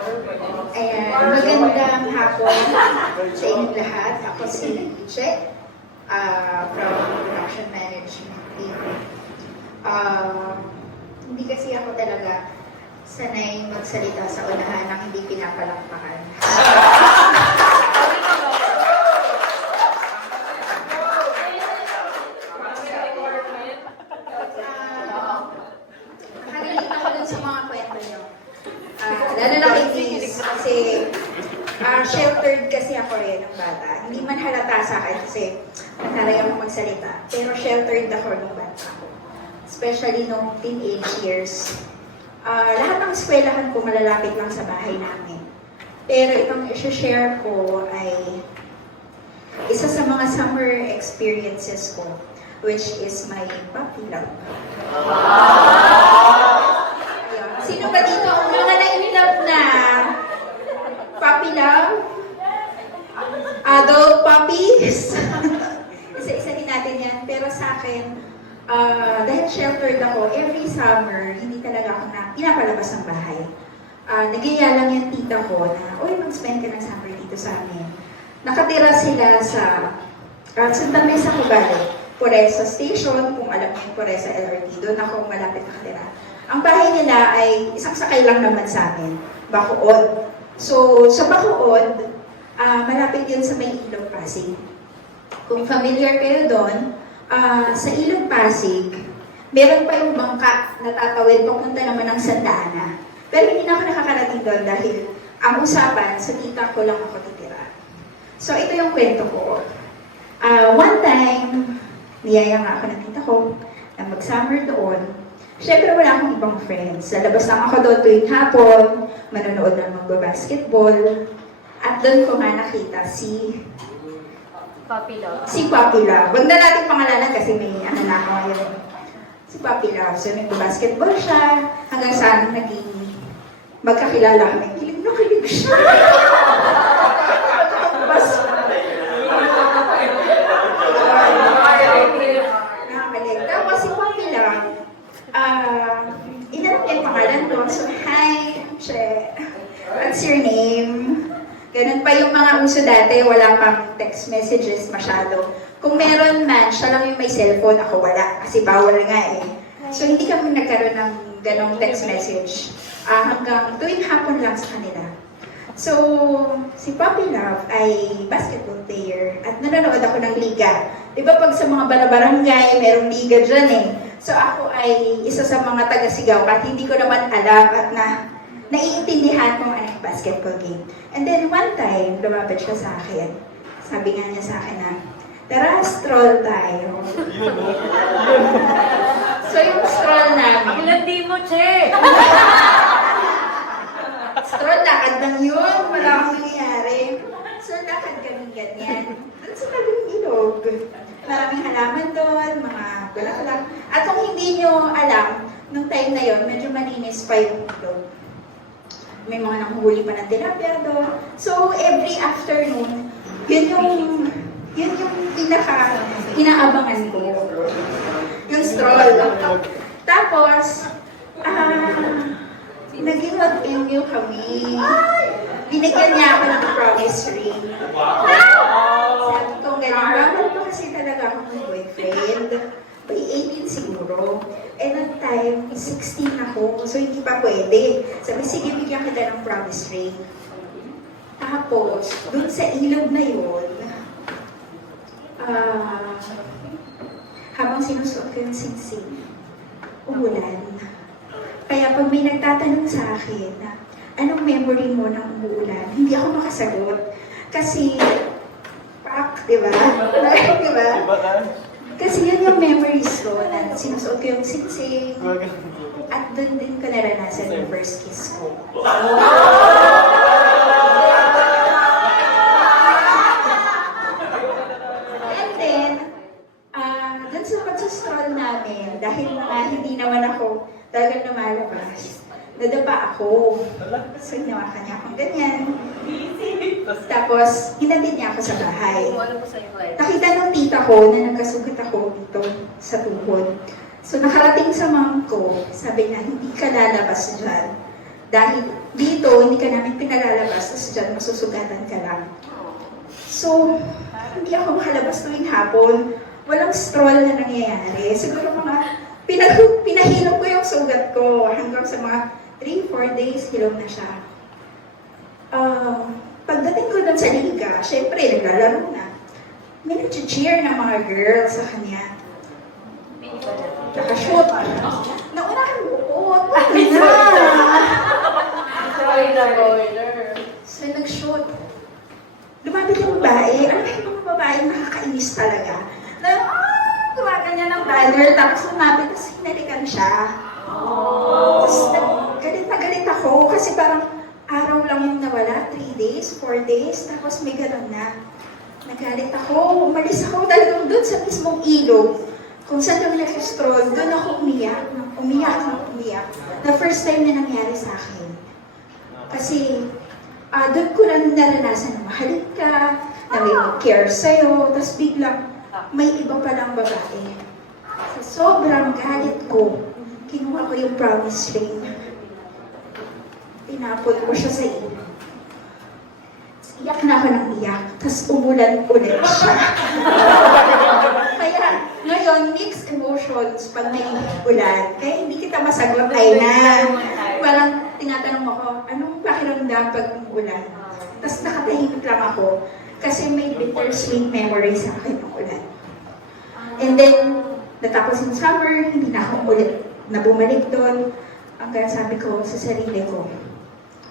Ayan, magandang hapon sa inyong lahat. Ako si Che, from Production Management Team. Hindi kasi ako talaga sanay magsalita sa unahan ng hindi pinapalakpakan. Nakarelate ako dun sa mga kwento nyo. Lalo na kay Liz, kasi sheltered kasi ako rin ng bata. Hindi man halata sa akin kasi mataray ako magsalita. Pero sheltered ako ng bata ko. Especially nung teenage years. Lahat ng eskwelahan ko malalapit lang sa bahay namin. Pero itong i-share ko ay isa sa mga summer experiences ko, which is my puppy love. Sino ba dito ang mga na-in-love na puppy love? Adult puppies? Isa-isa din natin yan. Pero sa akin, dahil sheltered ako, every summer, hindi talaga ako pinapalabas ng bahay. Nagyaya lang yung tita ko na, uy, mag-spend ka ng summer dito sa amin. Nakatira sila sa Santa Mesa, Cubale, Poresa Station, kung alam niyo yung Poresa LRT, doon ako malapit nakatira. Ang bahay nila ay isang sakay lang naman sa amin, Bacood. So, sa Bacood, malapit yun sa may Ilog Pasig. Kung familiar kayo doon, sa Ilog Pasig, meron pa yung bangka na tatawid papunta naman ng Santa Ana. Pero hindi na ako nakakarating doon dahil ang usapan, sa tita ko lang ako titira. So, ito yung kwento ko. One time, niyaya nga ako ng tita ko na mag-summer doon. Siyempre wala akong ibang friends. Lalabas lang ako doon tuwing hapon, manonood ng magbabasketball. At doon ko nga nakita si Puppy Love. Si Puppy Love. Huwag na natin pangalanan kasi may ano na ako ngayon. Si Puppy Love. So nagbabasketball siya hanggang sa naging magkakilala kami. Kilig na kilig siya. Nakakalig. Tapos si Puppy Love, inanong niya yung pangalan ko. So, hi, Che. What's your name? Ganun pa yung mga uso dati, wala pang text messages masyado. Kung meron man, siya lang yung may cellphone, ako wala. Kasi bawal nga eh. So, hindi kami nagkaroon ng ganong text message. Hanggang tuwing hapon lang sa kanila. So, si Puppy Love ay basketball player at nanonood ako ng liga. Diba pag sa mga balabarangay, merong liga dyan eh. So, ako ay isa sa mga taga-sigaw at hindi ko naman alam at naiintindihan kung ano yung basketball game. And then one time, lumapit siya sa akin. Sabi nga niya sa akin na, tara, stroll tayo. So yung stroll namin. Ang landi mo, Che! Stroll, lakad lang yun. Wala akong nangyayari. So lakad kami ganyan. Doon sa tabing ilog. Maraming halaman doon, mga bulaklak. At kung hindi nyo alam, nung time na yon medyo malinis pa yung ilog. May mga nanghuli pa ng tilapia doon. So, every afternoon, yun yung inaabangan ko. Yung stroll. Tapos, naging mag-MU kami. Binigyan niya ako ng promise ring. Sabi ko, ganyan, bawal ko kasi talaga ako ng boyfriend. May 18 siguro. And that time, 16 ako. So, hindi pa pwede. Sabi, sige, bigyan kita ng promise ring. Tapos, dun sa ilog na yun, habang sinusuot ko yung singsing, umulan. Kaya pag may nagtatanong sa akin na, anong memory mo ng umuulan? Hindi ako makasagot. Kasi, di ba? Di ba? Kasi yun yung memories ko na sinusuot ko yung singsing at doon din ko naranasan yung first kiss ko. And then, doon sa pagsustroll namin, dahil mga hindi naman ako talagang lumalabas, nadapa ako. So, hinawakan niya akong ganyan. Tapos, hinatid niya ako sa bahay. Nakita ng tita ko na nagkasugat ako dito sa tuhod. So, nakarating sa mom ko, sabi na, hindi ka lalabas dyan. Dahil dito, hindi ka namin pinalalabas, tapos dyan masusugatan ka lang. So, hindi ako makalabas tuwing hapon. Walang stroll na nangyayari. Siguro mga pinahilom ko yung sugat ko hanggang sa mga 3-4 days, hilom na siya. Pagdating ko doon sa liga, syempre, naglalaro na. May nag-cheer ng mga girls sa kanya. Nakashoot. Naunahan mo ko. So, nag-shoot. Lumapit yung babae. Ano yung mga babae nakakainis talaga? Gumaganyan ng banner, tapos lumapit, tapos hinalikan siya. Tapos galit na galit ako, kasi parang araw lang yung nawala, 3 days, 4 days, tapos may ganun na. Nagalit ako, umalis ako talagang doon sa mismong ilog. Kung saan kami nag-stroll, doon ako umiyak. The first time na nangyari sa akin. Kasi doon ko lang naranasan na mahalik ka, na may mag-care sa'yo, tapos biglang may iba palang babae. Sa sobrang galit ko, kinuha ko yung promise ring. Tinapon ko siya sa ilog. Iyak na ako ng iyak, tapos umulan ulit siya. Kaya ngayon, mixed emotions pag may ulan. Kaya hindi kita masagot, ay na. Parang tinatanong ako, anong pakiramdam pag umulan? Tapos nakatahimik lang ako kasi may bittersweet memory sa akin ng ulan. And then, natapos yung summer, hindi na ako ulit na bumalik doon. Hanggang sabi ko sa sarili ko,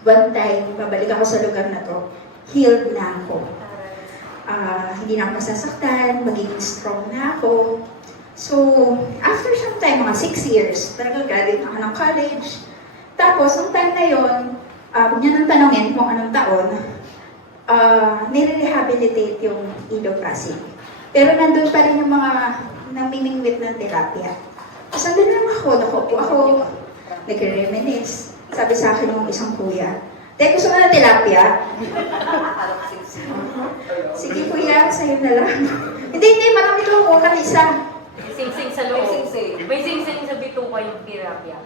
one time, babalik ako sa lugar na to, healed na ako. Hindi na ako masasaktan, magiging strong na ako. So, after some time, mga 6 years, talagang graduate ako ng college. Tapos, nung time na yun, huwag niyo nang tanongin kung anong taon, nire-rehabilitate yung Ilog Pasig. Pero nandun pa rin yung mga namimingwit ng tilapia. Tapos nandun lang ako, nakupo ako, nagre-reminisce. Sabi sa akin ng isang kuya, "Teka, gusto mo ng tilapia?" Sige kuya, sa'yo na lang. Hindi, marami ko kuha isa. Sing-sing sa loob. May sing-sing sa bituka yung pirapia.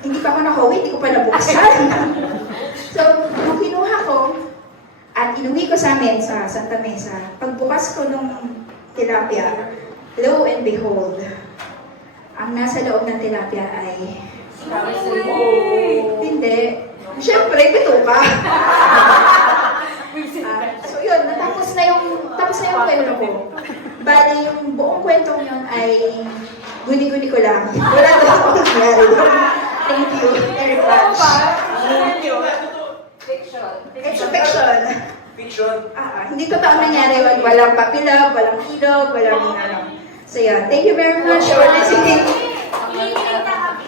Hindi pa ako nakauwi, hindi ko pa nabuksan. So, nung kinuha ko, at inuwi ko sa amin sa Santa Mesa, pagbukas ko nung tilapia, lo and behold, ang nasa loob ng tilapia ay... Hindi. Siyempre, bituka. So yun, tapos na yung kwento ko. Bali, yung buong kwentong yun ay guni-guni ko lang. Wala na ako nangyari. Thank you very much. Fiction. It's a fiction. Fiction. Hindi totoo nangyari. Walang papilab, walang ilog, walang ano. So yun, thank you very much for listening.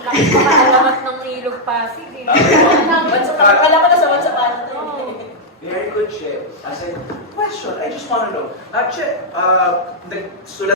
Pakalamat ng Ilog Pasig eh. Alam ko na sa WhatsApp. Very good, Che. I said, question, I just want to know. Che, nagsulat